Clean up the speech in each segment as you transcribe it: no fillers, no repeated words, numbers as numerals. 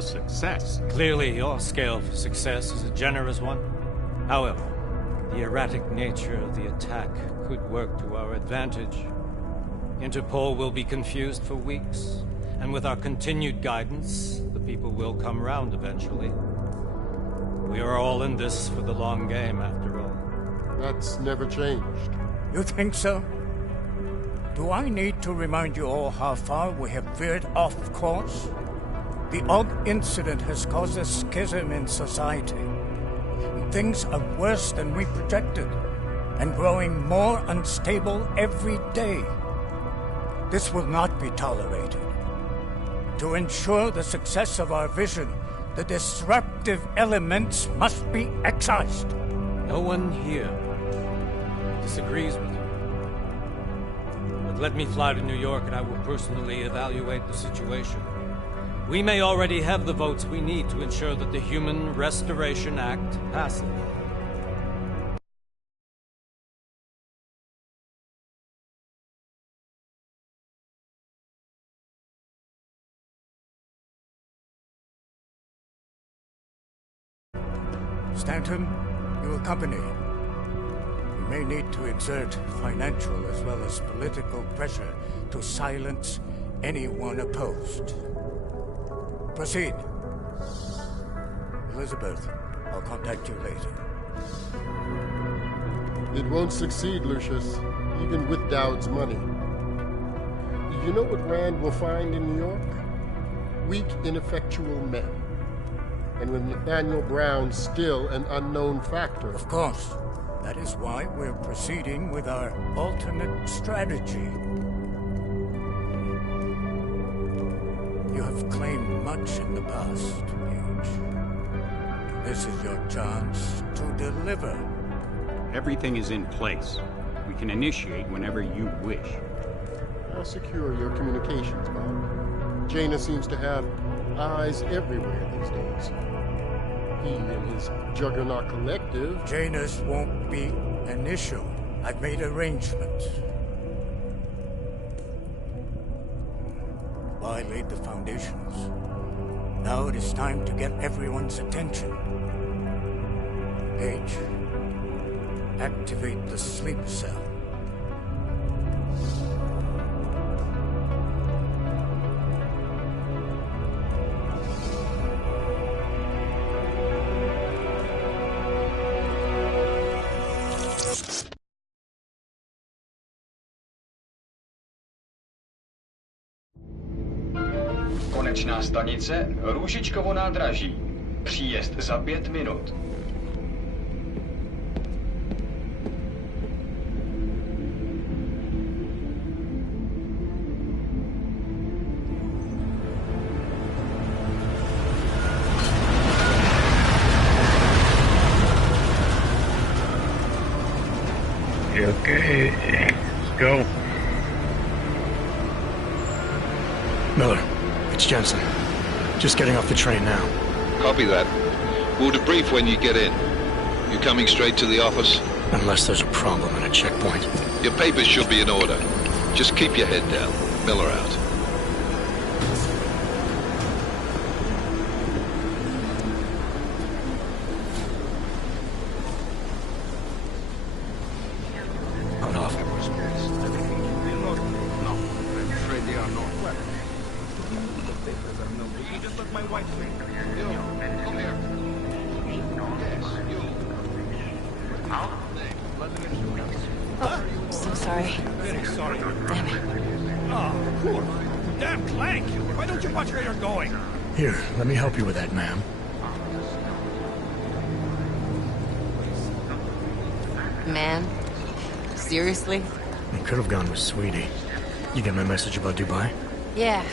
a success. Clearly, your scale for success is a generous one. However, the erratic nature of the attack could work to our advantage. Interpol will be confused for weeks, and with our continued guidance, the people will come round eventually. We are all in this for the long game, after all. That's never changed. You think so? Do I need to remind you all how far we have veered off course? The odd incident has caused a schism in society. Things are worse than we projected, and growing more unstable every day. This will not be tolerated. To ensure the success of our vision, the disruptive elements must be excised. No one here disagrees with you. But let me fly to New York and I will personally evaluate the situation. We may already have the votes we need to ensure that the Human Restoration Act passes. Stanton, you accompany. We may need to exert financial as well as political pressure to silence anyone opposed. Proceed. Elizabeth, I'll contact you later. It won't succeed, Lucius, even with Dowd's money. You know what Rand will find in New York? Weak, ineffectual men. And with Nathaniel Brown still an unknown factor. Of course. That is why we're proceeding with our alternate strategy. You have claimed much in the past, Paige. This is your chance to deliver. Everything is in place. We can initiate whenever you wish. How secure your communications, Bob? Jaina seems to have eyes everywhere these days. He and his Juggernaut Collective... Janus won't be an issue. I've made arrangements. I laid the foundations. Now it is time to get everyone's attention. Paige, activate the sleep cell. Konečná stanice Růžičkovo nádraží. Příjezd za 5 minut. Okay, let's go. Miller, it's Jensen. Just getting off the train now. Copy that. We'll debrief when you get in. You coming straight to the office? Unless there's a problem at a checkpoint. Your papers should be in order. Just keep your head down. Miller out. Cut off. No, I'm afraid they are not. Just let my wife think. You, come here. Yes, you. Oh, so sorry. Very sorry. Damn it. Oh, poor. Damn Clank! Why don't you watch where you're going? Here, let me help you with that, ma'am. Man? Seriously? I could have gone with Sweetie. You get my message about Dubai? Yeah.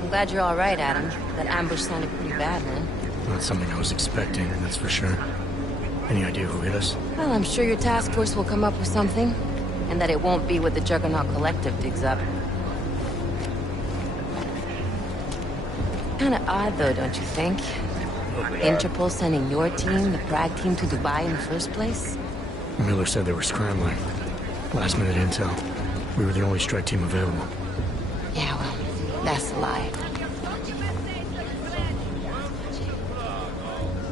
I'm glad you're all right, Adam. That ambush sounded pretty bad, man. Not something I was expecting, that's for sure. Any idea who hit us? Well, I'm sure your task force will come up with something. And that it won't be what the Juggernaut Collective digs up. Kinda odd, though, don't you think? Interpol sending your team, the Prague team, to Dubai in the first place? Miller said they were scrambling. Last minute intel. We were the only strike team available. Yeah, well, that's a lie.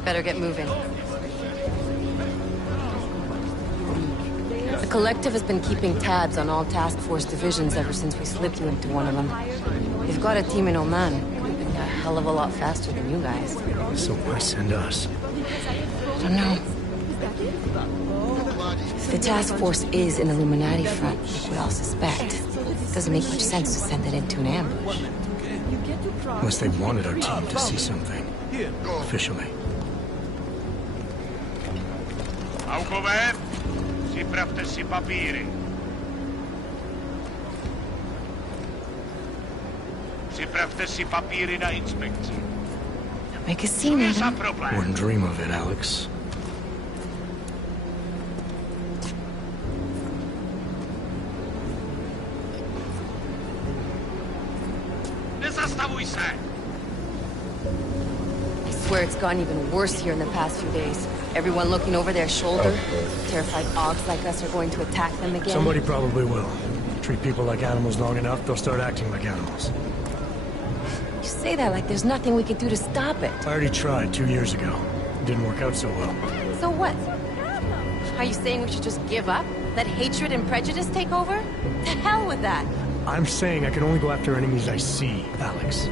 Better get moving. The Collective has been keeping tabs on all task force divisions ever since we slipped you into one of them. They've got a team in Oman. Could have been a hell of a lot faster than you guys. So why send us? I don't know. If the task force is an Illuminati front, like we all suspect, it doesn't make much sense to send it into an ambush. Unless they wanted our team to see something. Officially. AvgGammer, připravte si papíry. Připravte si papíry na inspekci. Don't make a scene, Adam. Wouldn't dream of it, Alex. Nezastavuj se! I swear it's gotten even worse here in the past few days. Everyone looking over their shoulder. Terrified Augs like us are going to attack them again. Somebody probably will. Treat people like animals long enough, they'll start acting like animals. You say that like there's nothing we can do to stop it. I already tried 2 years ago. It didn't work out so well. So what? Are you saying we should just give up? Let hatred and prejudice take over? To hell with that! I'm saying I can only go after enemies I see, Alex.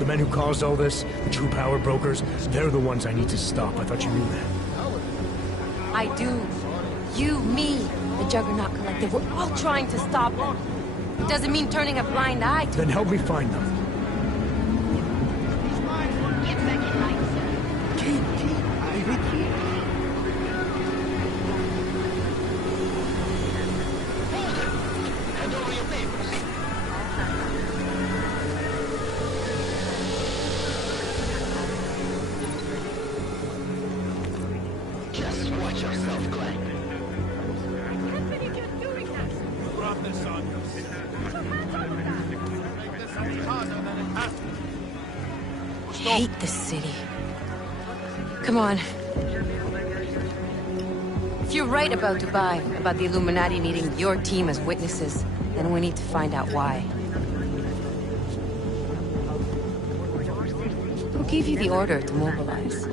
The men who caused all this, the true power brokers, they're the ones I need to stop. I thought you knew that. I do. You, me, the Juggernaut Collective, we're all trying to stop them. It doesn't mean turning a blind eye to Then help me find them. Just watch yourself, Glenn. I hate this city. Come on. If you're right about Dubai, about the Illuminati needing your team as witnesses, then we need to find out why. Who gave you the order to mobilize?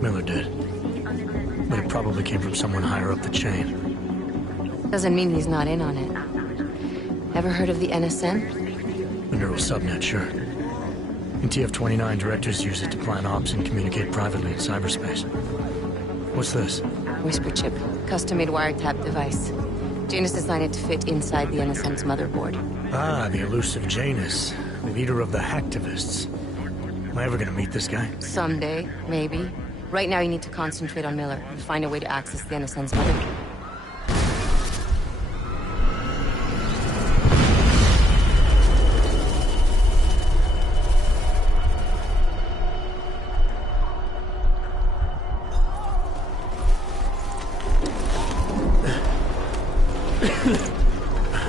Miller did. But it probably came from someone higher up the chain. Doesn't mean he's not in on it. Ever heard of the NSN? The neural subnet, sure. In TF-29, directors use it to plan ops and communicate privately in cyberspace. What's this? Whisper chip. Custom-made wiretap device. Janus designed it to fit inside the NSN's motherboard. Ah, the elusive Janus. Leader of the hacktivists. Am I ever gonna meet this guy? Someday, maybe. Right now you need to concentrate on Miller and find a way to access the NSN's motherboard.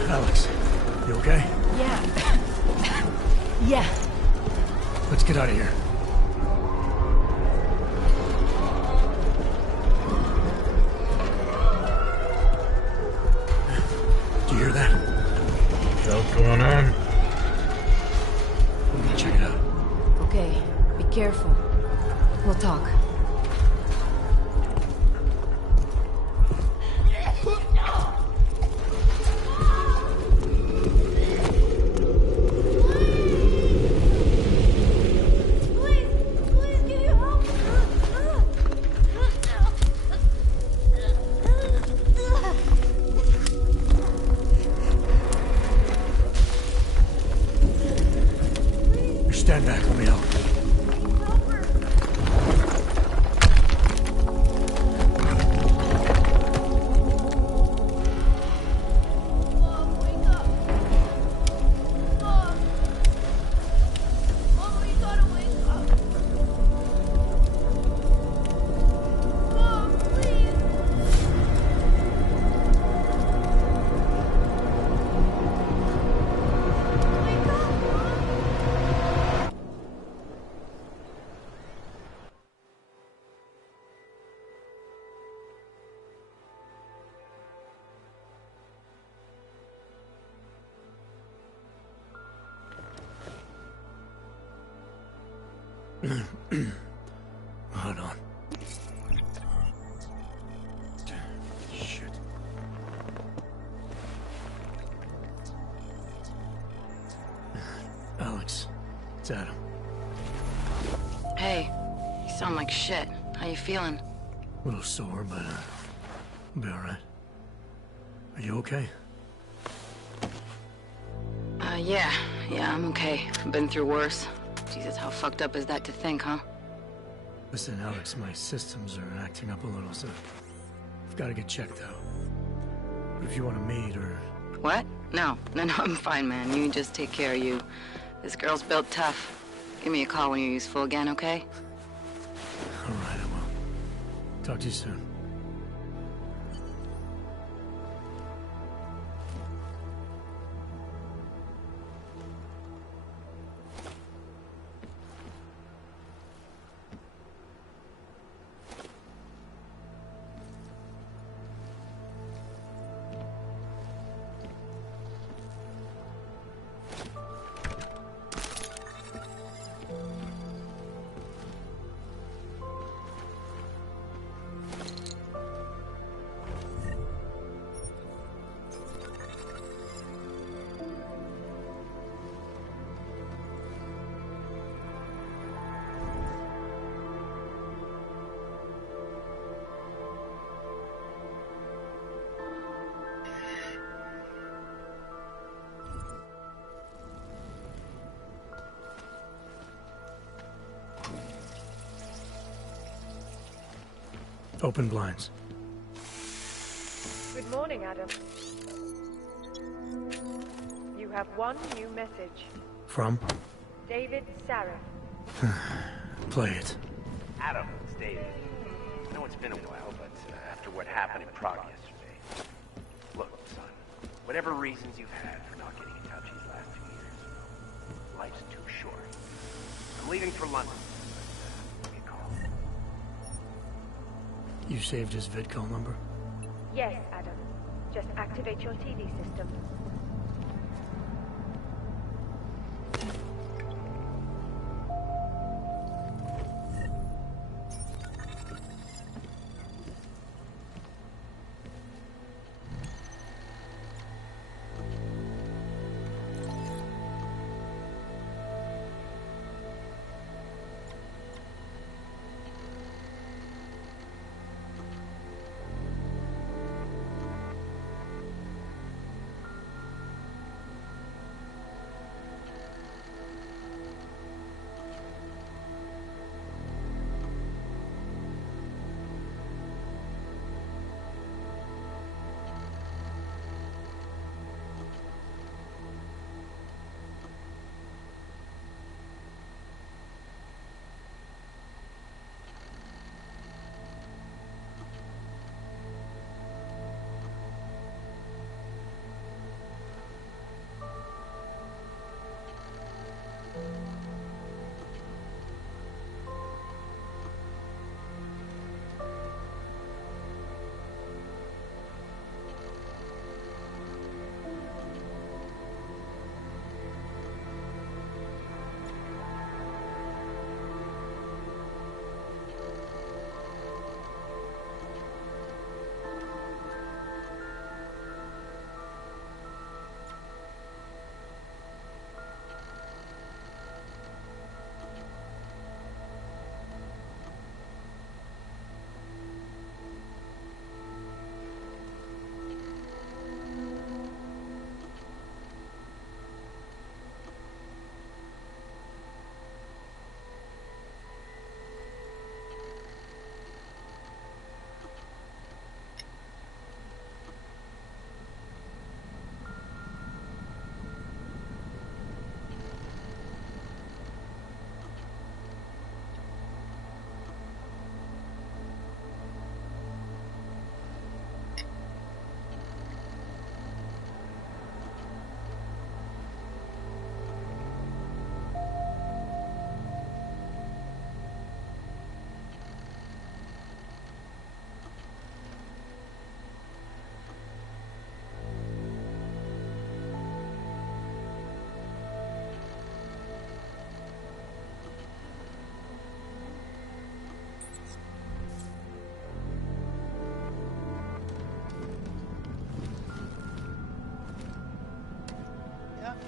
Alex, you okay? Yeah. Yeah. Let's get out of here. Do you hear that? What's going on? Check it out. Okay, be careful. We'll talk. Stand back, let me help. Hold on. Hey, you sound like shit. How you feeling? A little sore, but I'll be alright. Are you okay? Yeah, I'm okay. I've been through worse. Jesus, how fucked up is that to think, huh? Listen, Alex, my systems are acting up a little, so I've got to get checked out. But if you want to meet or... What? No, I'm fine, man. You just take care of you. This girl's built tough. Give me a call when you're useful again, okay? Alright, I will. Talk to you soon. Open blinds. Good morning, Adam. You have one new message. From? David Sarah. Play it. Adam, it's David. I know it's been a while, but after what happened in Prague yesterday... Look, son, whatever reasons you've had for not getting in touch these last 2 years, life's too short. I'm leaving for London. Give me a call. You saved his VidCall number? Yes, Adam. Just activate your TV system.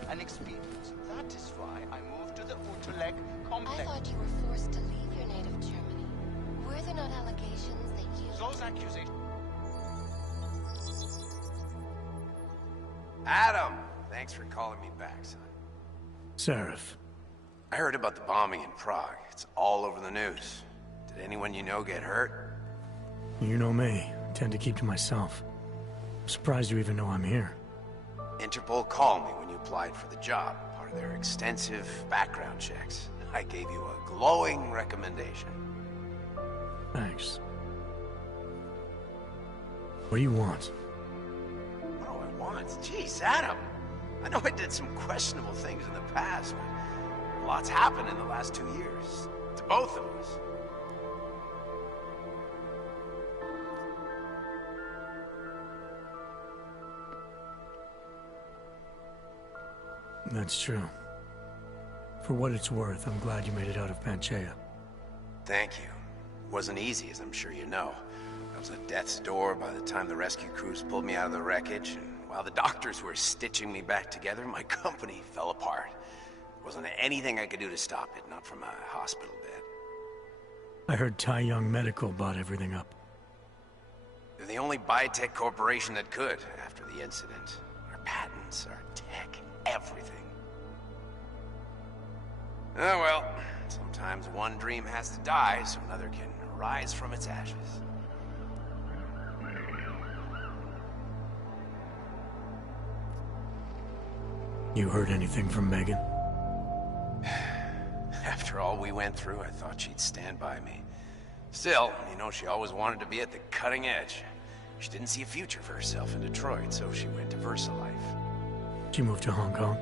An experience. That is why I moved to the Utulek complex. I thought you were forced to leave Germany. Were there not allegations that you... Those accusations... Adam! Thanks for calling me back, son. Seraph. I heard about the bombing in Prague. It's all over the news. Did anyone you know get hurt? You know me. I tend to keep to myself. I'm surprised you even know I'm here. Interpol called me when you applied for the job, part of their extensive background checks. I gave you a glowing recommendation. Thanks. What do you want? What do I want? Jeez, Adam! I know I did some questionable things in the past, but lots happened in the last 2 years. To both of us. That's true. For what it's worth, I'm glad you made it out of Panchaea. Thank you. It wasn't easy, as I'm sure you know. I was at death's door by the time the rescue crews pulled me out of the wreckage, and while the doctors were stitching me back together, my company fell apart. There wasn't anything I could do to stop it, not from a hospital bed. I heard Tai Young Medical bought everything up. They're the only biotech corporation that could, after the incident. Our patents, our tech, everything. Oh well, sometimes one dream has to die so another can rise from its ashes. You heard anything from Megan? After all we went through, I thought she'd stand by me. Still, you know, she always wanted to be at the cutting edge. She didn't see a future for herself in Detroit, so she went to VersaLife. She moved to Hong Kong?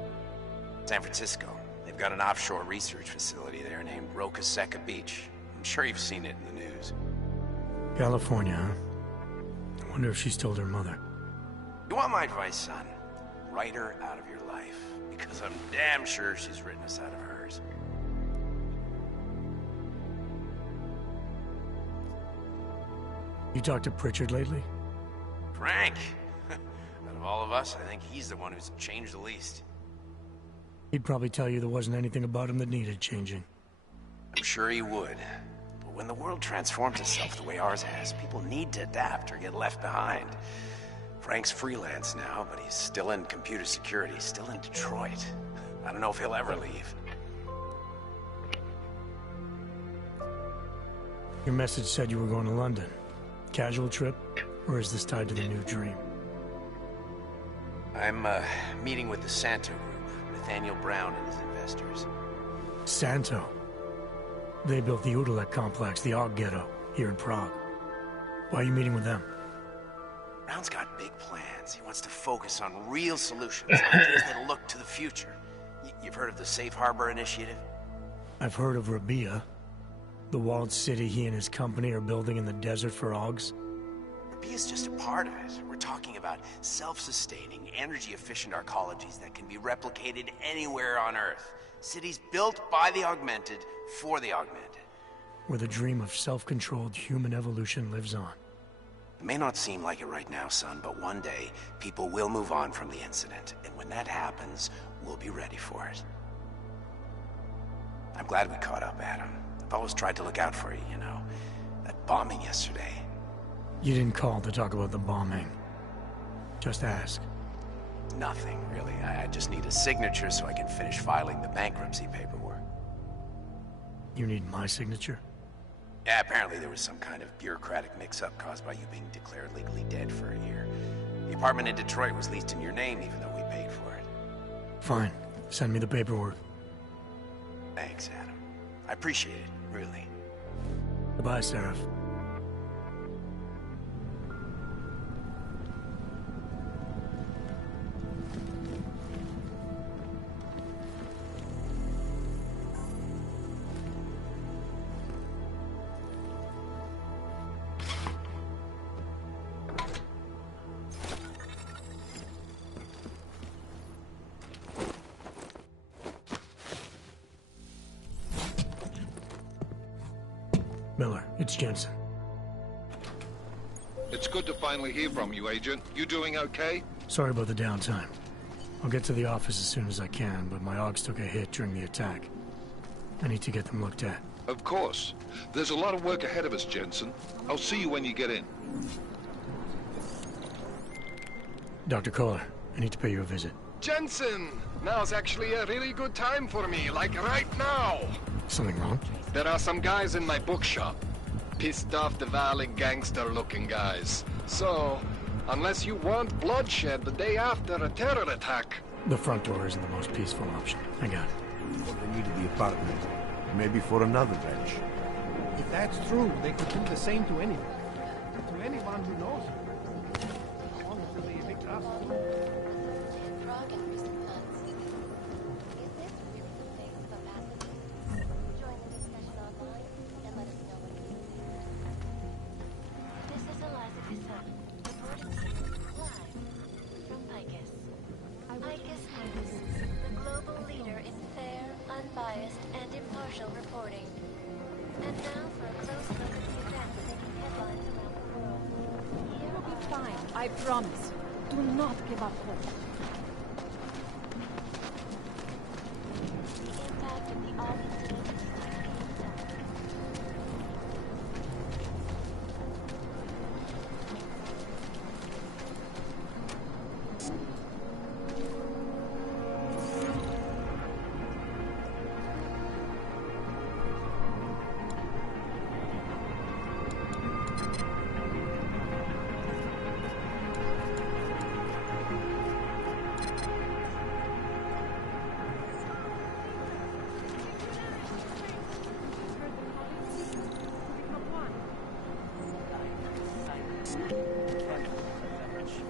San Francisco. They've got an offshore research facility there named Roca Seca Beach. I'm sure you've seen it in the news. California, huh? I wonder if she's told her mother. You want my advice, son? Write her out of your life. Because I'm damn sure she's written us out of hers. You talked to Pritchard lately? Frank! Out of all of us, I think he's the one who's changed the least. He'd probably tell you there wasn't anything about him that needed changing. I'm sure he would. But when the world transforms itself the way ours has, people need to adapt or get left behind. Frank's freelance now, but he's still in computer security, still in Detroit. I don't know if he'll ever leave. Your message said you were going to London. Casual trip? Or is this tied to the new dream? I'm, meeting with the Santo Group. Nathaniel Brown and his investors. Santo? They built the Udalek complex, the AvgGammer ghetto, here in Prague. Why are you meeting with them? Brown's got big plans. He wants to focus on real solutions, ideas that'll look to the future. You've heard of the Safe Harbor Initiative? I've heard of Rabia, the walled city he and his company are building in the desert for Augs. Rabia's just a part of it. We're talking about self-sustaining, energy-efficient arcologies that can be replicated anywhere on Earth. Cities built by the augmented, for the augmented. Where the dream of self-controlled human evolution lives on. It may not seem like it right now, son, but one day, people will move on from the incident. And when that happens, we'll be ready for it. I'm glad we caught up, Adam. I've always tried to look out for you, you know. That bombing yesterday. You didn't call to talk about the bombing. Just ask. Nothing, really. I just need a signature so I can finish filing the bankruptcy paperwork. You need my signature? Yeah, apparently there was some kind of bureaucratic mix-up caused by you being declared legally dead for a year. The apartment in Detroit was leased in your name even though we paid for it. Fine. Send me the paperwork. Thanks, Adam. I appreciate it, really. Goodbye, Seraph. Miller, it's Jensen. It's good to finally hear from you, Agent. You doing okay? Sorry about the downtime. I'll get to the office as soon as I can, but my AUGs took a hit during the attack. I need to get them looked at. Of course. There's a lot of work ahead of us, Jensen. I'll see you when you get in. Dr. Kohler, I need to pay you a visit. Jensen! Now's actually a really good time for me, like right now! Something wrong? There are some guys in my bookshop. Pissed off the Valley gangster-looking guys. So, unless you want bloodshed the day after a terror attack... The front door isn't the most peaceful option. I got it. What they need of the apartment. Maybe for another bench. If that's true, they could do the same to anyone. To anyone who knows him. As long as they evict us. Prague in recent months. Is this really the thing about happening? Join the discussion online and let us know what you think. This is Eliza Bissell, reporting to you live from Icus. Icus News, the global leader in fair, unbiased, and impartial reporting. And now for a close look at the events making headlines around the world. Here You'll be fine, I promise. Do not give up hope. the impact of the AvgGammer incident is still being dealt.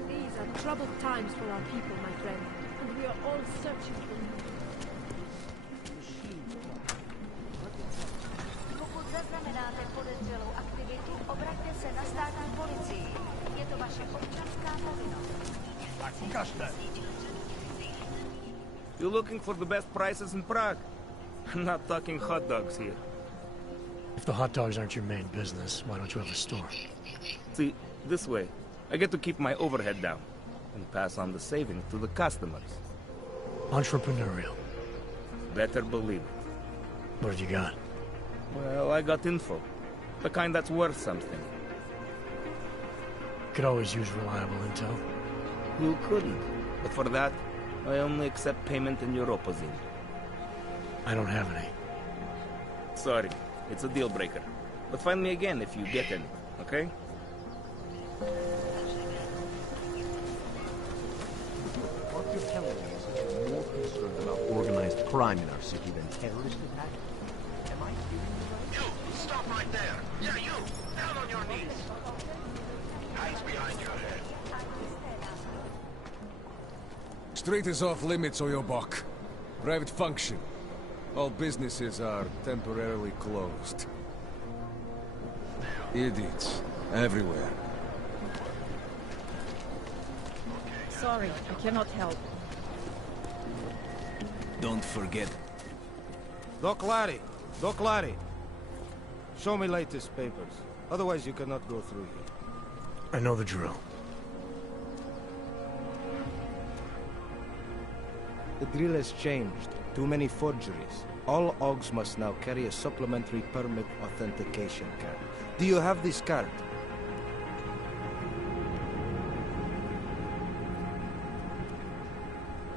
These are troubled times for our people, my friend, and we are all searching for you. Pokud zaznamenáte podezřelou aktivitu, obraťte se na státní policii. Je to vaše občanská povinnost. You're looking for the best prices in Prague? I'm not talking hot dogs here. If the hot dogs aren't your main business, why don't you have a store? See, this way, I get to keep my overhead down and pass on the savings to the customers. Entrepreneurial. Better believe it. What have you got? Well, I got info. The kind that's worth something. Could always use reliable intel. Who couldn't? But for that, I only accept payment in Europozine. I don't have any. Sorry, it's a deal breaker. But find me again if you get any, okay? What you're telling me is that you're more concerned about organized crime in our city than terrorist attacks? Am I hearing you right? You! Stop right there! Yeah, you! Down on your knees! Hands behind your head. Street is off limits, or your buck. Private function. All businesses are temporarily closed. Idiots. Everywhere. Sorry, I cannot help. Don't forget. Doc Larry. Show me latest papers. Otherwise you cannot go through here. I know the drill. The drill has changed. Too many forgeries. All AvgGs must now carry a supplementary permit authentication card. Do you have this card?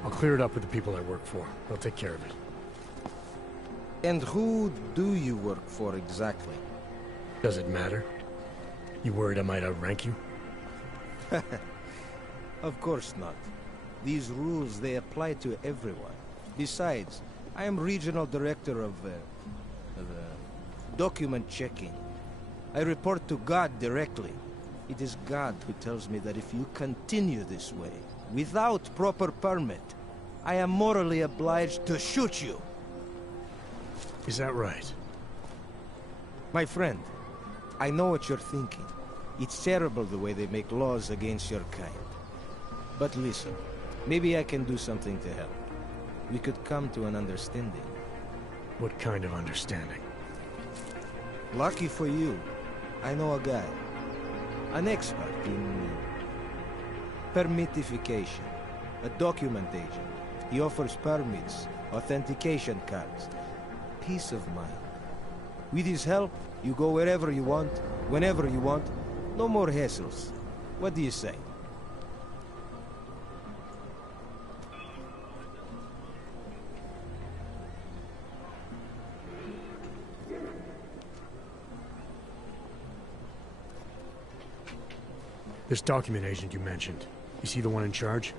I'll clear it up with the people I work for. They'll take care of it. And who do you work for exactly? Does it matter? You worried I might outrank you? Of course not. These rules, they apply to everyone. Besides, I am regional director of document checking. I report to God directly. It is God who tells me that if you continue this way, without proper permit, I am morally obliged to shoot you. Is that right? My friend, I know what you're thinking. It's terrible the way they make laws against your kind. But listen, maybe I can do something to help. We could come to an understanding. What kind of understanding? Lucky for you, I know a guy. An expert in permitification. A document agent. He offers permits, authentication cards. Peace of mind. With his help, you go wherever you want, whenever you want. No more hassles. What do you say? This document agent you mentioned, you see the one in charge?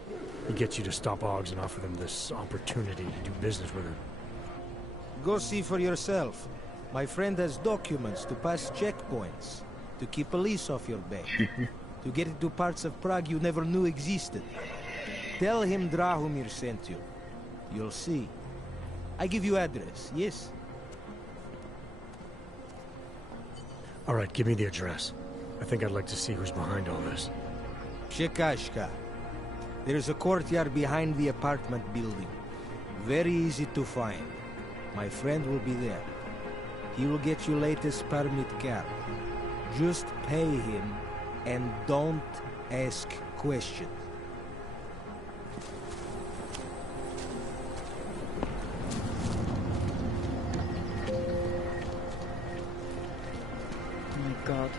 He gets you to stop AvgGs and offer them this opportunity to do business with him. Go see for yourself. My friend has documents to pass checkpoints, to keep police off your back, to get into parts of Prague you never knew existed. Tell him Drahomir sent you. You'll see. I give you address, yes? All right, give me the address. I think I'd like to see who's behind all this. Shekashka. There's a courtyard behind the apartment building. Very easy to find. My friend will be there. He will get you latest permit card. Just pay him and don't ask questions. Oh my God.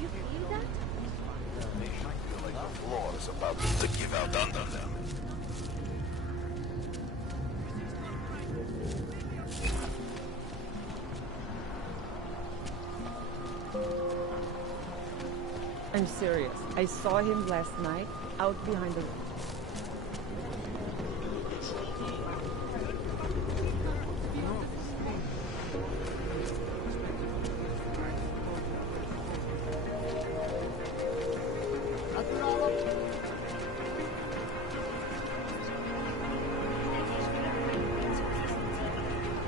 You feel that? The floor is about to give out under them. I'm serious. I saw him last night out behind the room.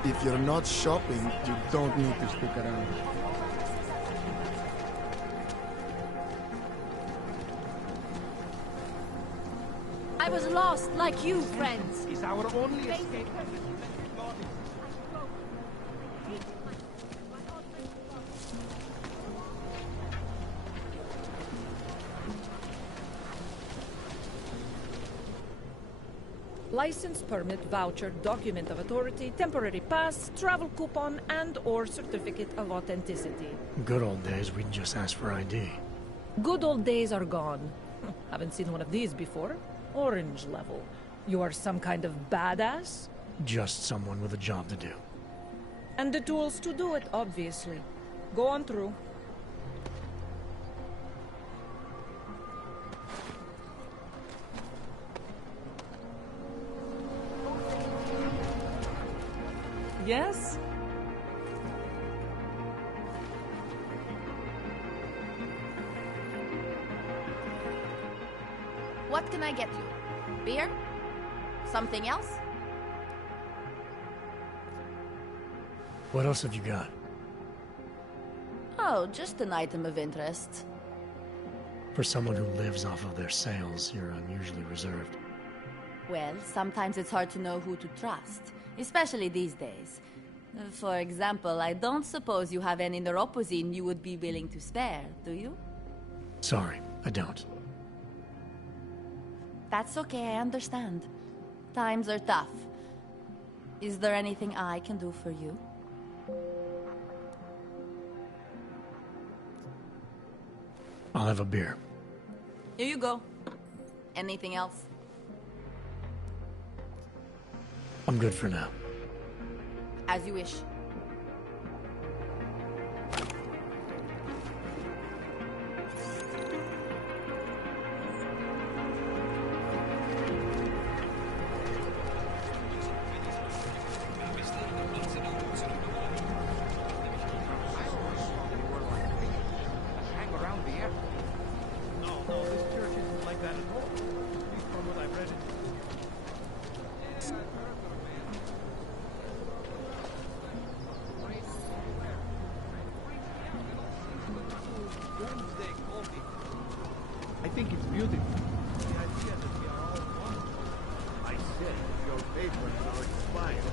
If you're not shopping, you don't need to stick around. I was lost like you, friends. Is our only escape. License, permit, voucher, document of authority, temporary pass, travel coupon, and/or certificate of authenticity. Good old days, we'd just ask for ID. Good old days are gone. Haven't seen one of these before. Orange level. You are some kind of badass? Just someone with a job to do. And the tools to do it, obviously. Go on through. Yes? What can I get you? Beer? Something else? What else have you got? Oh, just an item of interest. For someone who lives off of their sales, you're unusually reserved. Well, sometimes it's hard to know who to trust, especially these days. For example, I don't suppose you have any neuropozyne you would be willing to spare, do you? Sorry, I don't. That's okay, I understand. Times are tough. Is there anything I can do for you? I'll have a beer. Here you go. Anything else? I'm good for now. As you wish. I think it's beautiful. The idea that we are all one. I said your papers are expired.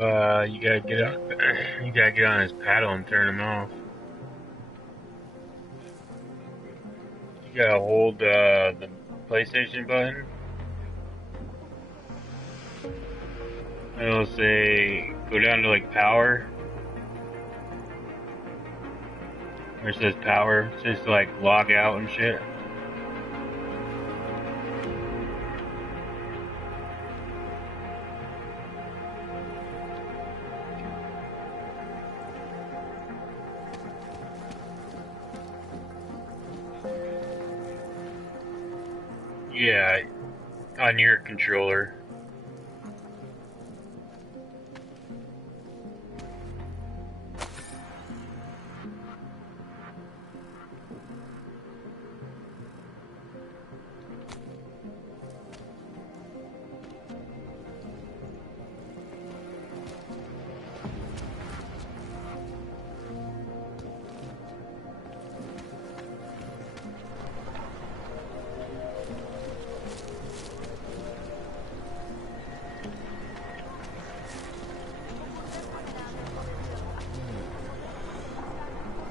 You gotta get up. You gotta get on his paddle and turn him off. You gotta hold the PlayStation button. And it'll say, go down to like power. Where it says power, it says to like log out and shit. Yeah, on your controller.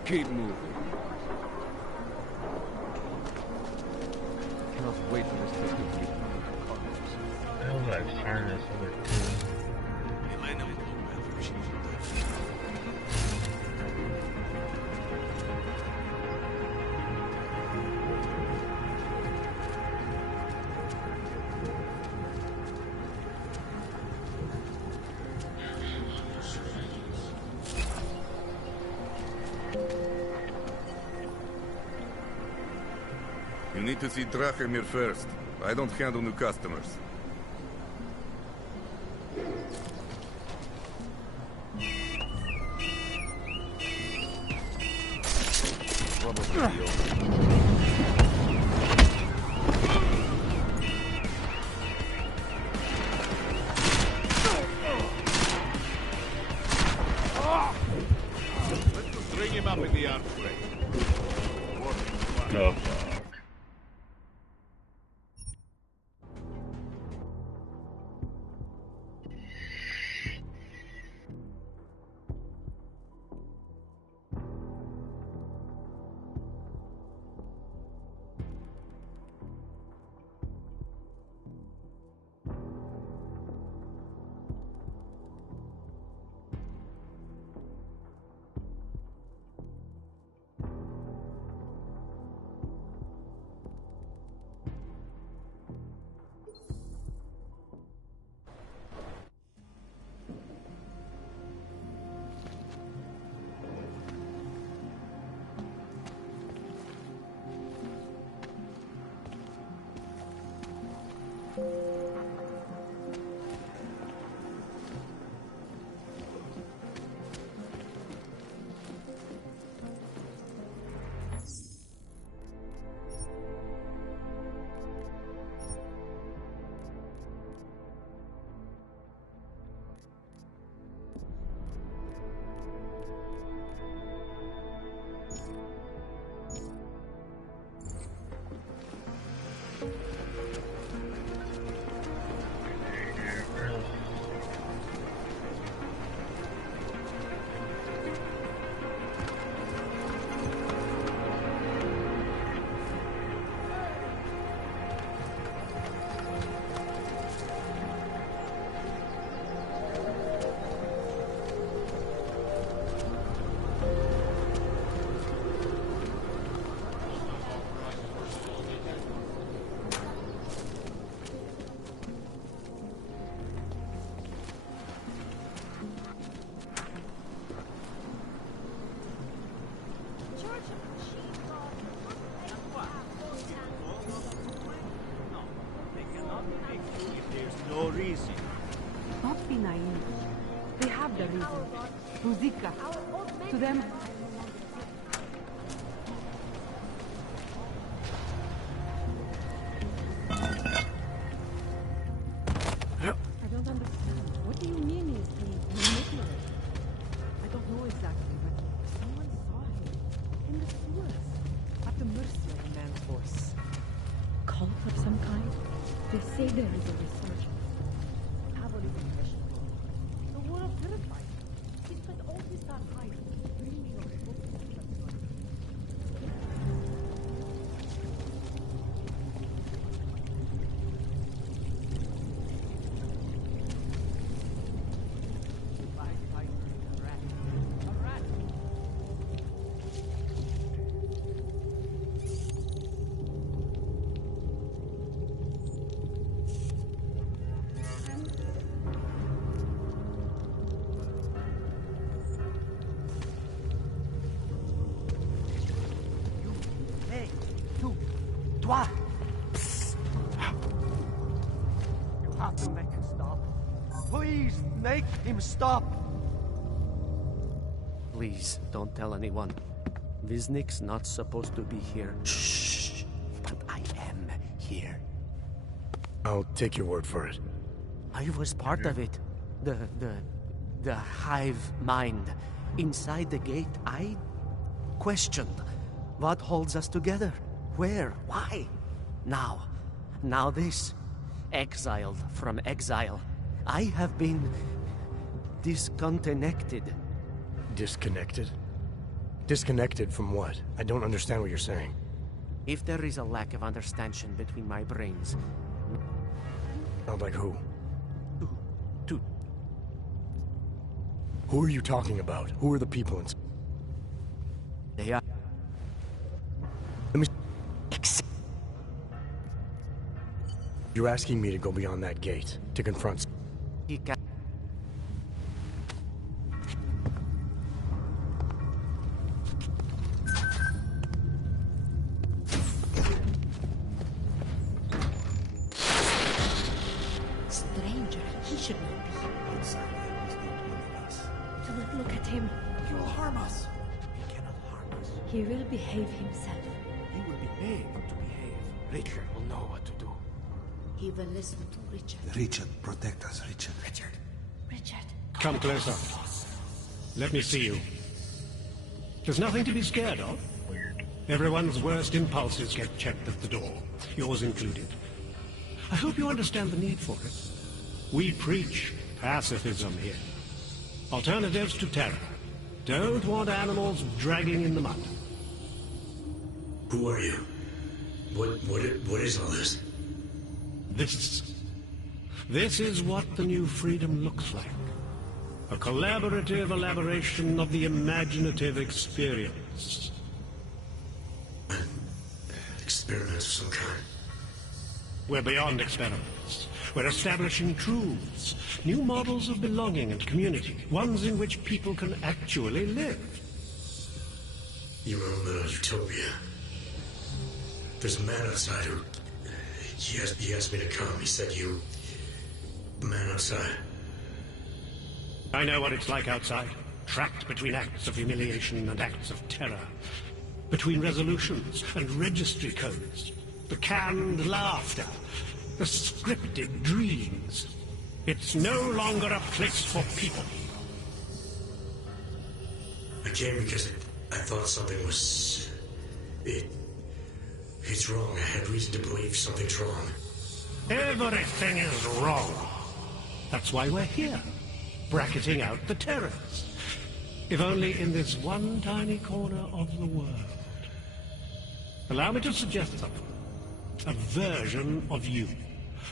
Keep moving. Cannot wait for this thing to be. How do I find this other dude? You need to see Drachemir first. I don't handle new customers. Let's bring him up in the archway. Oh, fuck. No reason. Don't be naive. They have the reason. Ruzika. To them... I don't understand. What do you mean he's being manipulated? I don't know exactly, but someone saw him in the sewers at the mercy of the man's force. Cult of some kind? They say there is a resurgence. Travel is impressionable. The world toi! You have to make him stop. Please, make him stop! Please, don't tell anyone. Viznik's not supposed to be here. Shh! But I am here. I'll take your word for it. I was part of it. The hive mind. Inside the gate, I questioned what holds us together. Where? Why? Now this. Exiled from exile. I have been disconnected. Disconnected? Disconnected from what? I don't understand what you're saying. If there is a lack of understanding between my brains... Like who? Two. Who are you talking about? Who are the people in... They are... Let me... You're asking me to go beyond that gate, to confront... He can... Stranger, he should not be here. Do not look at him. He will harm us. He cannot harm us. He will behave himself. He will be made to behave. Richard will know what to do. He will listen to Richard. Richard, protect us, Richard. Richard. Come closer. Let me see you. There's nothing to be scared of. Everyone's worst impulses get checked at the door, yours included. I hope you understand the need for it. We preach pacifism here. Alternatives to terror. Don't want animals dragging in the mud. Who are you? What is all this? This is what the new freedom looks like. A collaborative elaboration of the imaginative experience. Experiment of some kind. We're beyond experiments. We're establishing truths, new models of belonging and community, ones in which people can actually live. Your own little utopia. There's a man outside who... He asked me to come. He said you... The man outside. I know what it's like outside. Trapped between acts of humiliation and acts of terror. Between resolutions and registry codes. The canned laughter. The scripted dreams. It's no longer a place for people. I came because I thought something was... It's wrong. I had reason to believe something's wrong. Everything is wrong. That's why we're here. Bracketing out the terrorists. If only in this one tiny corner of the world. Allow me to suggest something. A version of you.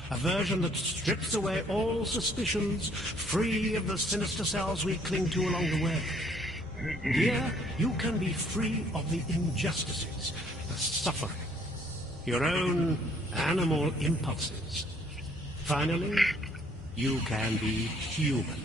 A version that strips away all suspicions, free of the sinister cells we cling to along the way. Here, you can be free of the injustices, the suffering, your own animal impulses. Finally, you can be human.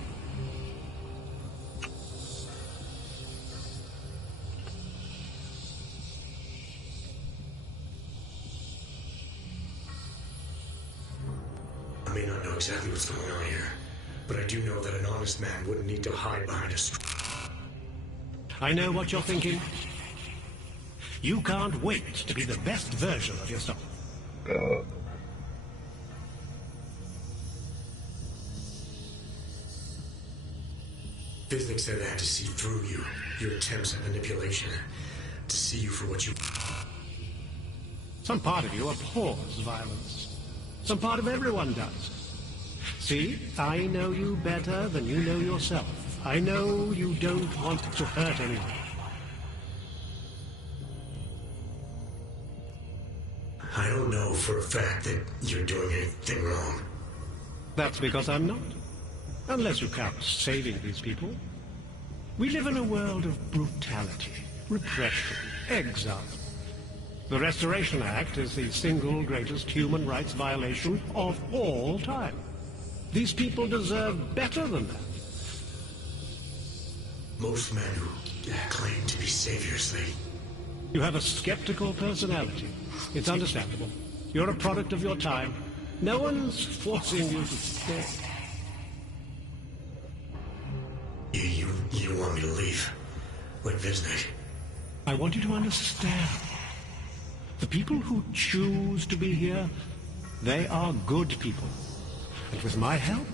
I may not know exactly what's going on here, but I do know that an honest man wouldn't need to hide behind a... I know what you're thinking. You can't wait to be the best version of yourself. Viznik said I had to see through you, your attempts at manipulation, to see you for what you... Some part of you abhors violence. Some part of everyone does. See, I know you better than you know yourself. I know you don't want to hurt anyone. I don't know for a fact that you're doing anything wrong. That's because I'm not. Unless you count saving these people. We live in a world of brutality, repression, exile. The Restoration Act is the single greatest human rights violation of all time. These people deserve better than that. Most men who claim to be saviors, You have a skeptical personality. It's understandable. You're a product of your time. No one's forcing you to stay. You want me to leave? Like Visnik? I want you to understand. The people who choose to be here, they are good people. And with my help,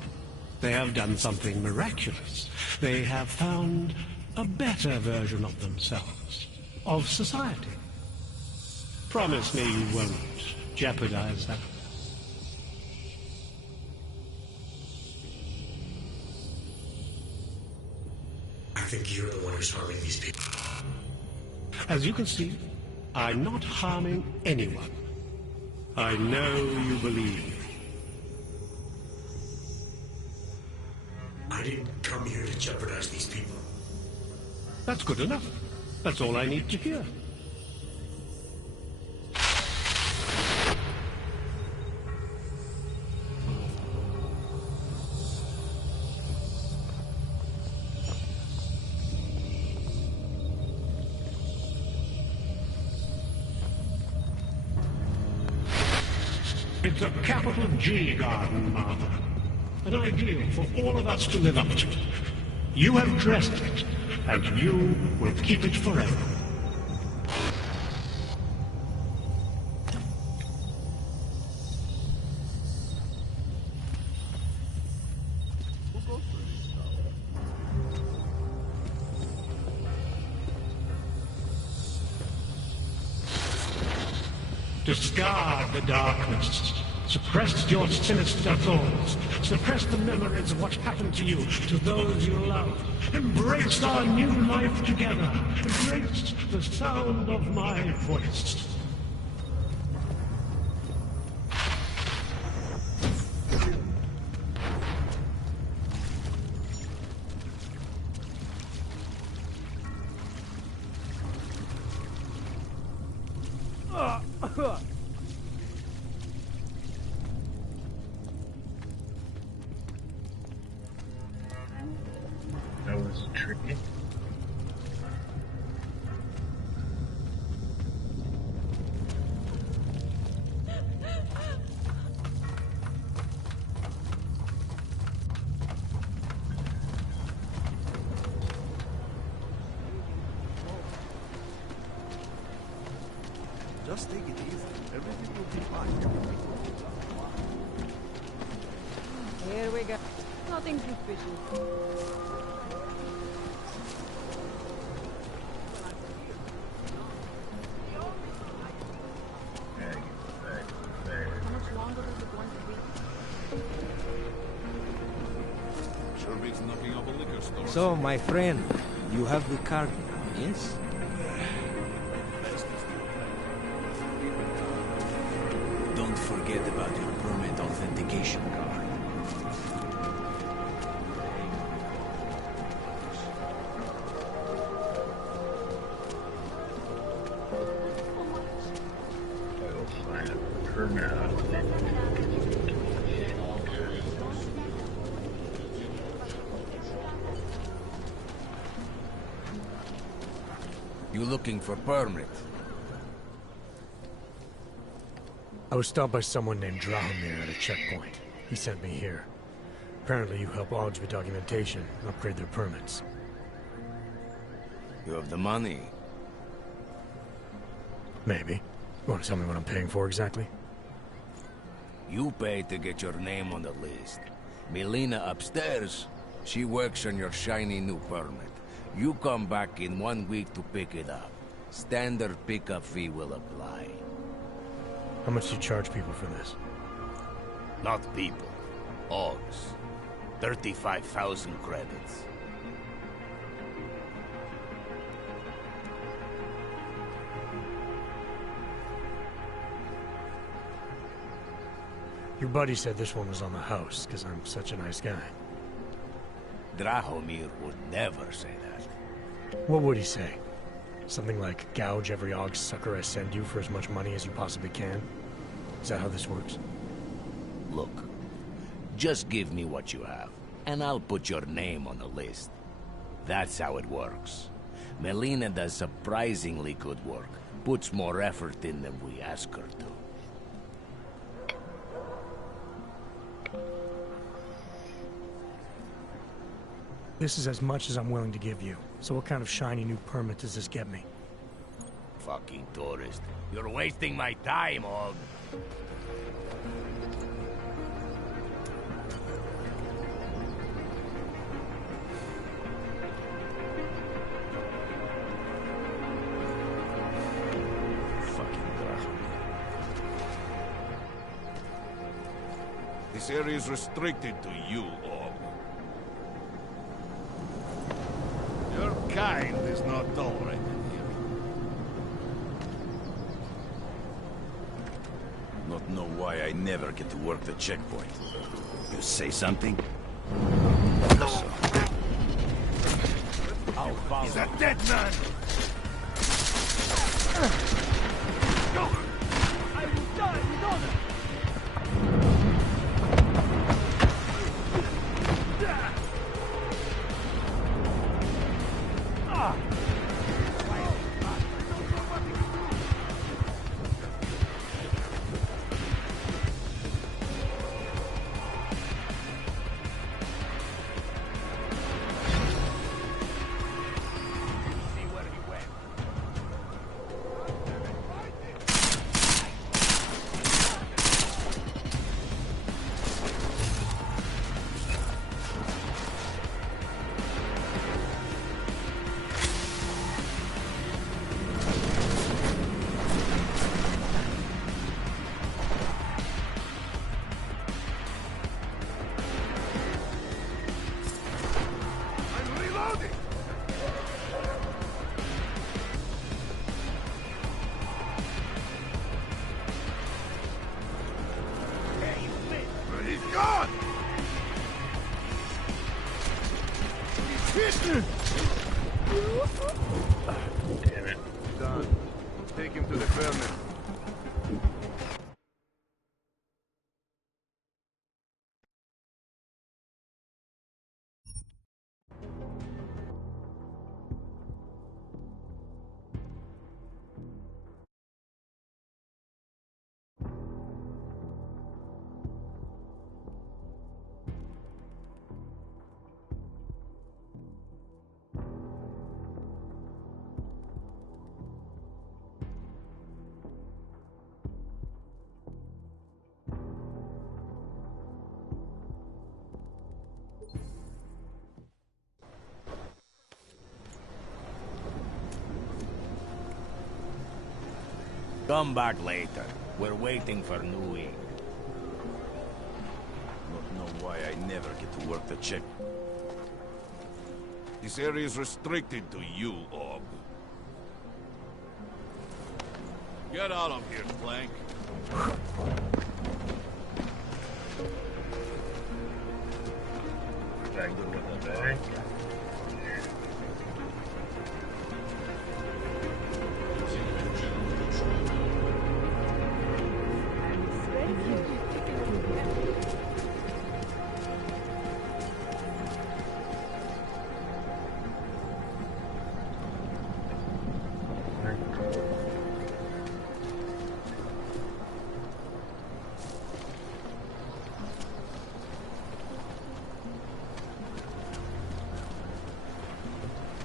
they have done something miraculous. They have found a better version of themselves, of society. Promise me you won't jeopardize that. I think you're the one who's harming these people. As you can see, I'm not harming anyone. I know you believe. I didn't come here to jeopardize these people. That's good enough. That's all I need to hear. It's a capital G garden, Martha. An ideal for all of us to live up to. You have dressed it, and you will keep it forever. Discard the darkness. Suppress your sinister thoughts. Suppress the memories of what happened to you, to those you love. Embrace our new life together. Embrace the sound of my voice. That was tricky. Just take it easy. Everything will be fine. Here we go. Nothing suspicious. How much longer is it going to be? Sure beats knocking up a liquor store. So, my friend, you have the card, yes? Don't forget about your permit authentication card. You looking for permit? I was stopped by someone named Drahomir at a checkpoint. He sent me here. Apparently you help Augs with documentation and upgrade their permits. You have the money? Maybe. You want to tell me what I'm paying for exactly? You pay to get your name on the list. Melina upstairs, she works on your shiny new permit. You come back in 1 week to pick it up. Standard pickup fee will apply. How much do you charge people for this? Not people. Augs. 35,000 credits. Your buddy said this one was on the house, because I'm such a nice guy. Drahomir would never say that. What would he say? Something like, gouge every Augs sucker I send you for as much money as you possibly can? Is that how this works? Look, just give me what you have, and I'll put your name on the list. That's how it works. Melina does surprisingly good work, puts more effort in than we ask her to. This is as much as I'm willing to give you. So what kind of shiny new permit does this get me? Fucking tourist. You're wasting my time, Hog. This area is restricted to you, Orb. Your kind is not tolerated here. Not know why I never get to work the checkpoint. You say something? He's a dead man! No! I will die with honor! Damn it. Done. Take him to the permit. Come back later. We're waiting for new ink. Not know why I never get to work the check. This area is restricted to you, Orb. Get out of here, Plank. Back with the bag.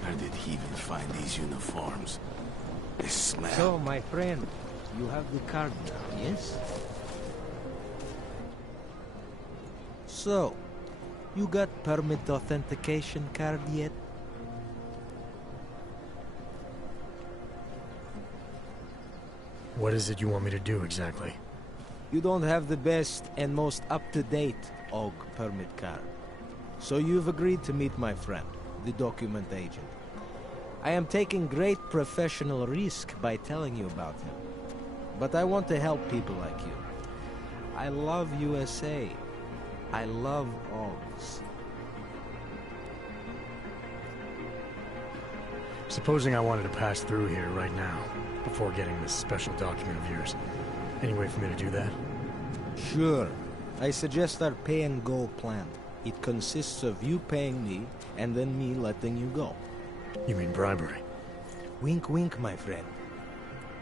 Where did he even find these uniforms? They smell. So, my friend, you have the card now, yes? So, you got permit authentication card yet? What is it you want me to do exactly? You don't have the best and most up-to-date AvG permit card. So you've agreed to meet my friend, the document agent. I am taking great professional risk by telling you about him. But I want to help people like you. I love USA. I love AvGs. Supposing I wanted to pass through here right now, before getting this special document of yours. Any way for me to do that? Sure. I suggest our pay-and-go plan. It consists of you paying me, and then me letting you go. You mean bribery? Wink, wink, my friend.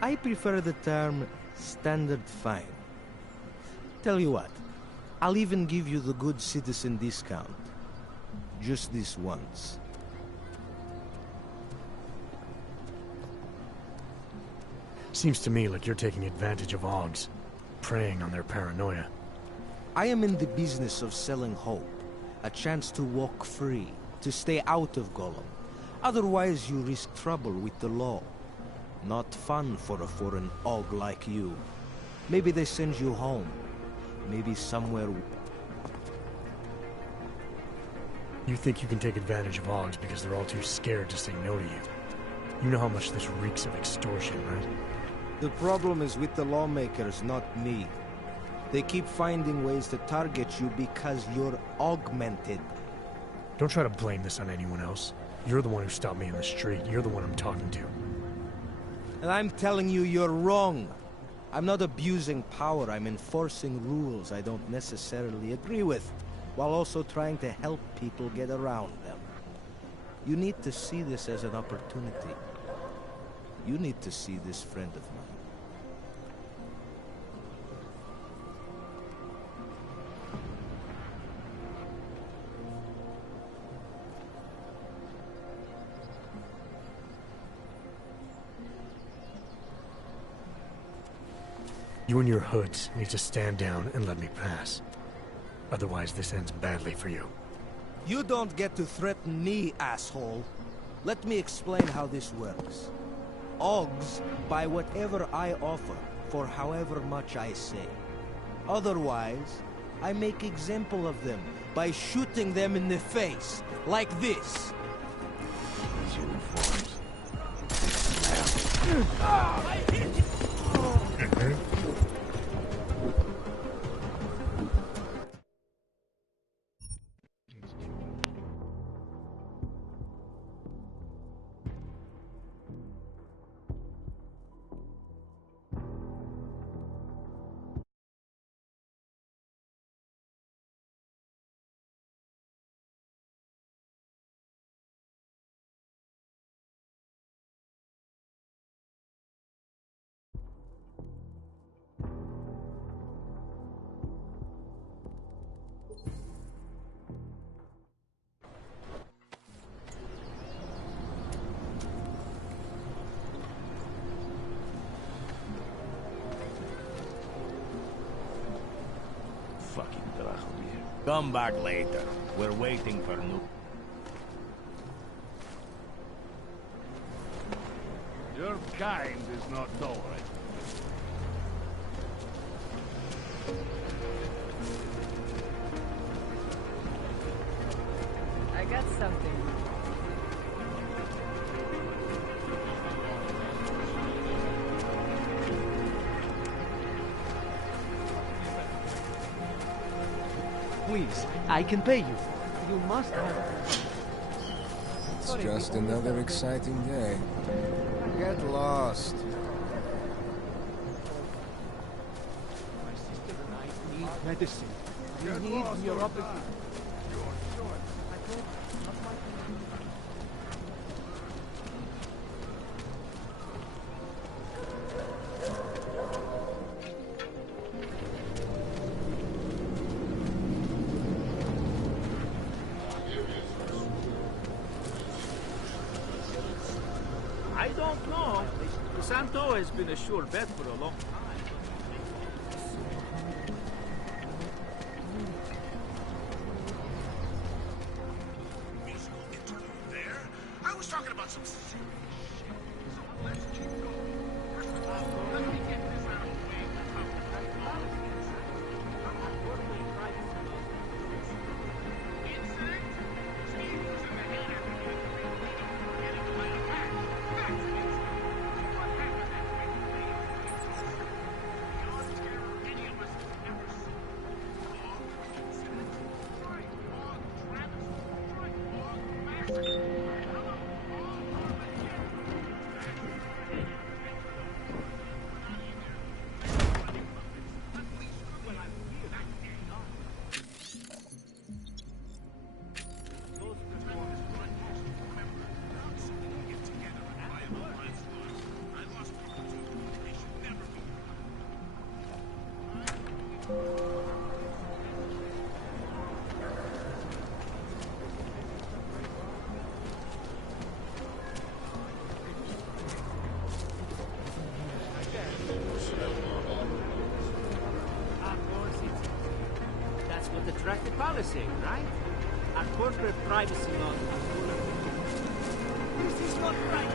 I prefer the term standard fine. Tell you what, I'll even give you the good citizen discount. Just this once. Seems to me like you're taking advantage of AvgGs, preying on their paranoia. I am in the business of selling hope. A chance to walk free, to stay out of Golem. Otherwise you risk trouble with the law. Not fun for a foreign AvG like you. Maybe they send you home. Maybe somewhere... You think you can take advantage of AvgGs because they're all too scared to say no to you. You know how much this reeks of extortion, right? The problem is with the lawmakers, not me. They keep finding ways to target you because you're augmented. Don't try to blame this on anyone else. You're the one who stopped me in the street. You're the one I'm talking to. And I'm telling you, you're wrong. I'm not abusing power. I'm enforcing rules I don't necessarily agree with, while also trying to help people get around them. You need to see this as an opportunity. You need to see this friend of mine. You and your hoods need to stand down and let me pass. Otherwise, this ends badly for you. You don't get to threaten me, asshole. Let me explain how this works. AvgGs buy whatever I offer for however much I say. Otherwise, I make example of them by shooting them in the face, like this. These uniforms. Fucking Dracomir. Come back later. We're waiting for new... Your kind is not tolerant. I got something. Please, I can pay you. You must have... It's just another exciting day. Get lost. My sister and I need medicine. We need neuropathy. I don't know. Santo has been a sure bet for a long time. There? I was talking about some serious shit. So let's keep going. First of all, let me get this out of the way. Incident? Steve was in the hangar getting away to back. That's an incident. What happened that week? Beyond terror any of us have ever seen. Dog incident? Right, dog travesty. Right, dog massacre. Hello, dog Armageddon. USA, right? Our corporate privacy laws. This is not right.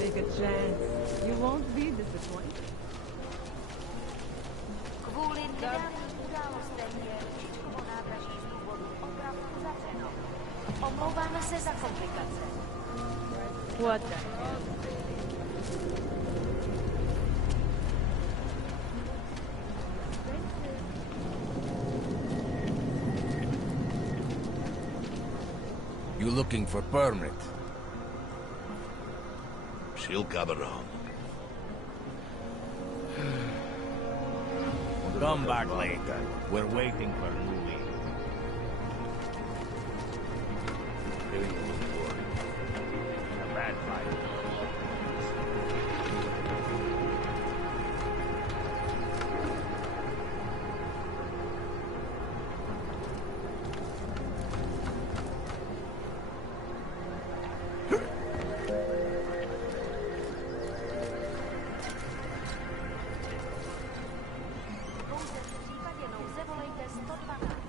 Take a chance. You won't be disappointed. Kvůli nedávným událostem je Číkovo nádraží z důvodu opravdu zavřeno. Omlouváme se za komplikace. What the hell? You looking for permit? She'll come around. Come back later. We're waiting for Louis. A bad fight. Pouze v případě nouze volejte 112.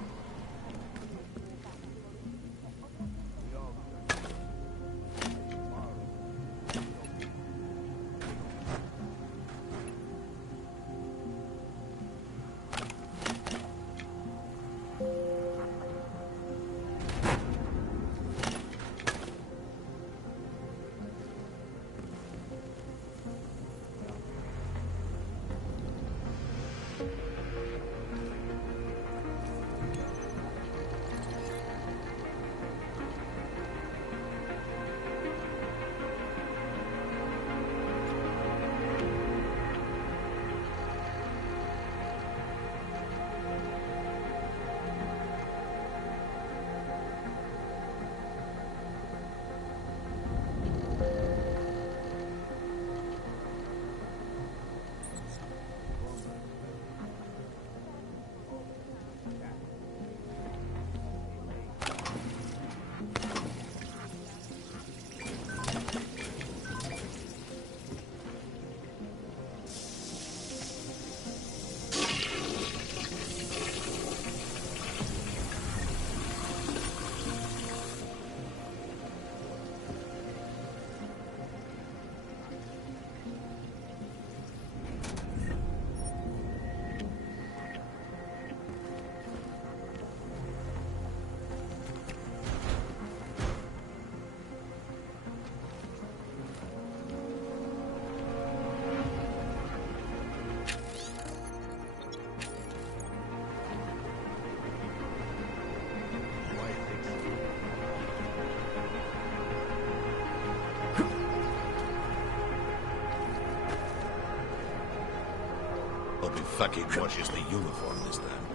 Hope he fucking washes the uniform this time.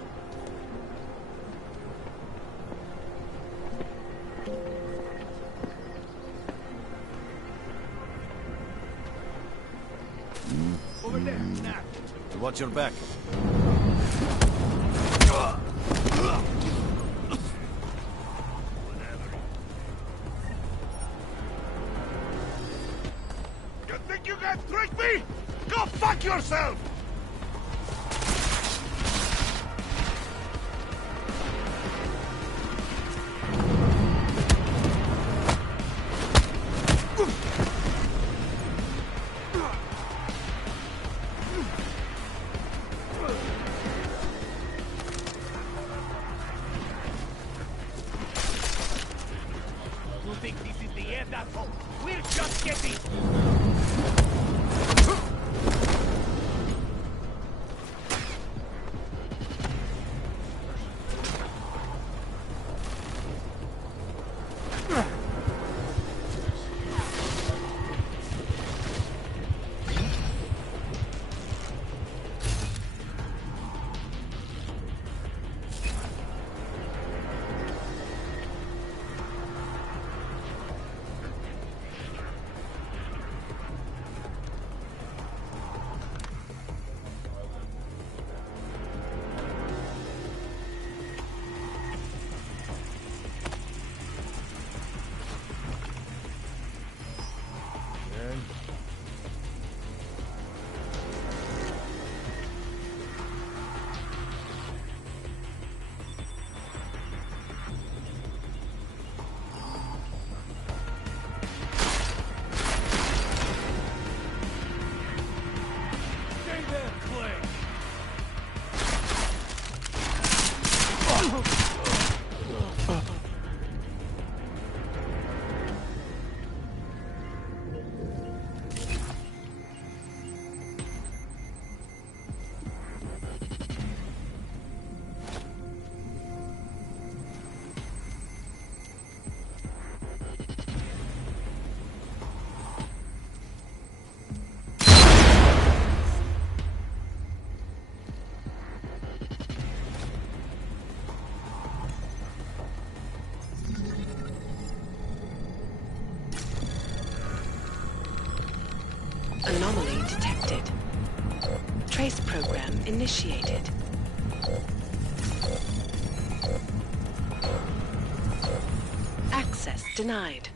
Over there, snap. Watch your back. You think you can trick me? Go fuck yourself! You think this is the end, asshole? We're just getting... detected. Trace program initiated. Access denied.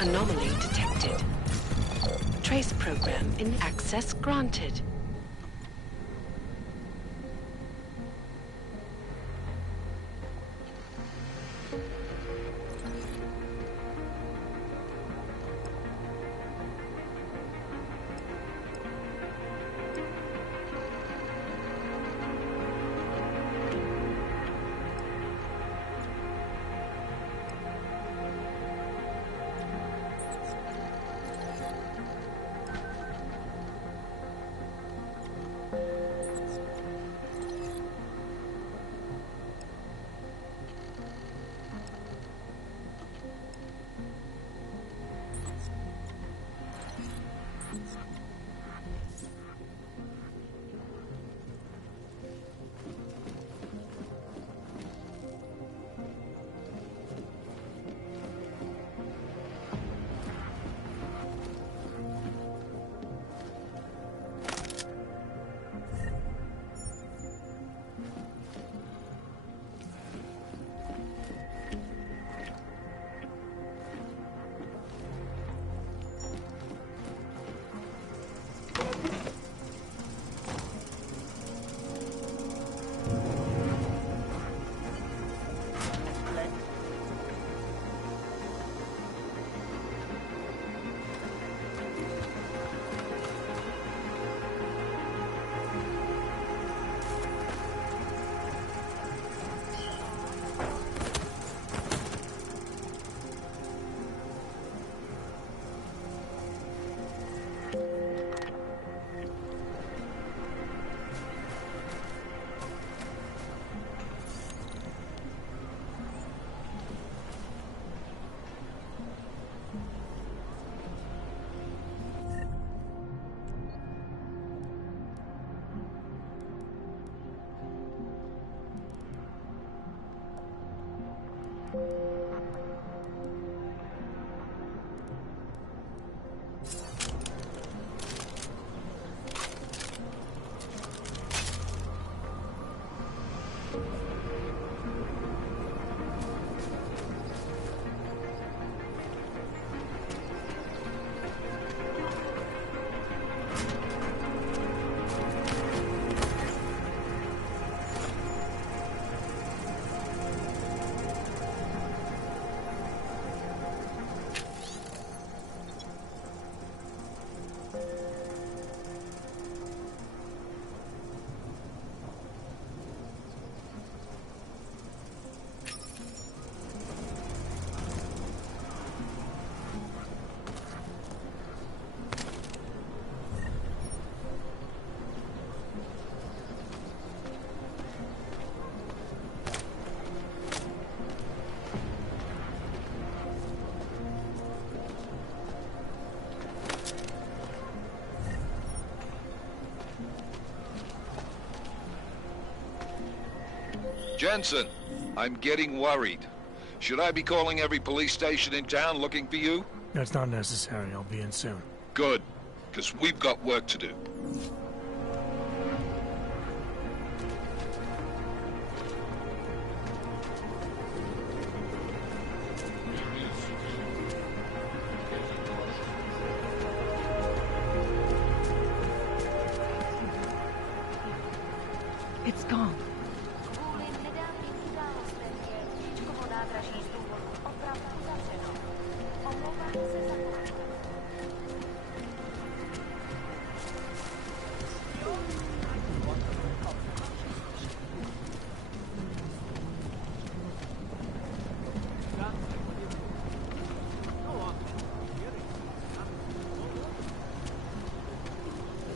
Anomaly detected. Trace program in access granted. Jensen, I'm getting worried. Should I be calling every police station in town looking for you? That's not necessary. I'll be in soon. Good, because we've got work to do. It's gone. Kvůli nedávným událostem je Křížkovo nádraží z důvodu oprav uzavřeno. Omlouvám se za to.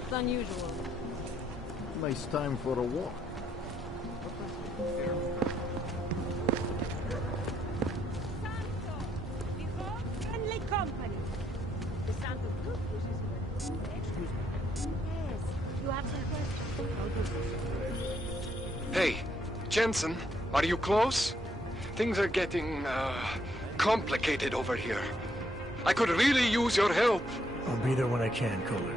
It's unusual. Nice time for a walk. Friendly company. The Santo Group wishes you well. Excuse me. Yes, you have some questions. Hey, Jensen, are you close? Things are getting, complicated over here. I could really use your help. I'll be there when I can, Kohler.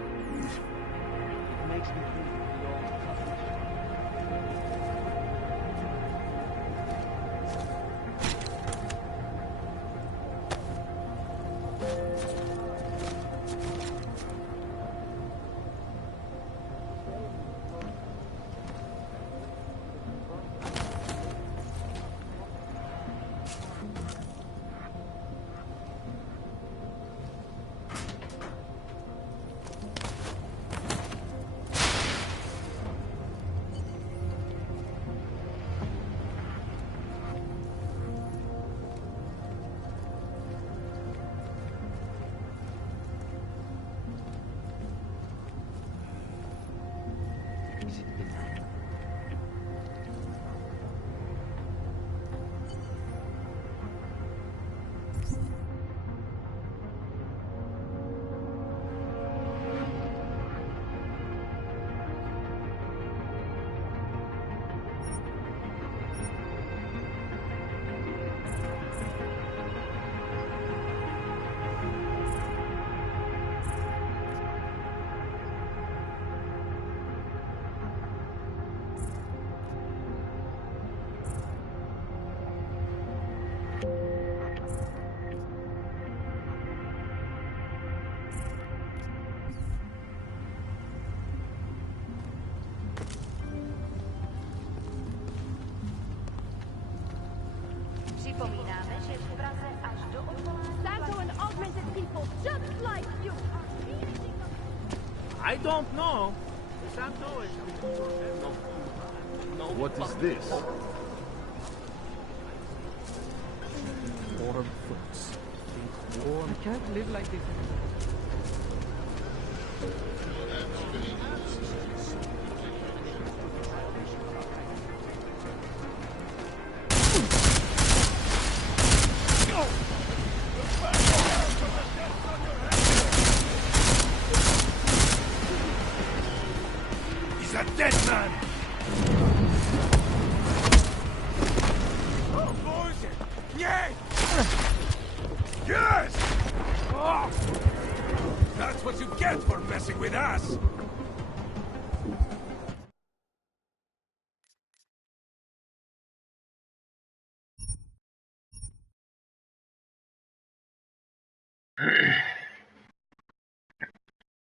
Připomínáme, že v Praze až do odvolání... Santo and augmented people just like you are creating a... I don't know. The Santo is... What is this? Warm foots. Warm. I can't live like this anymore. He's a dead man! Oh, bullshit! Yay! Yes! Oh! That's what you get for messing with us!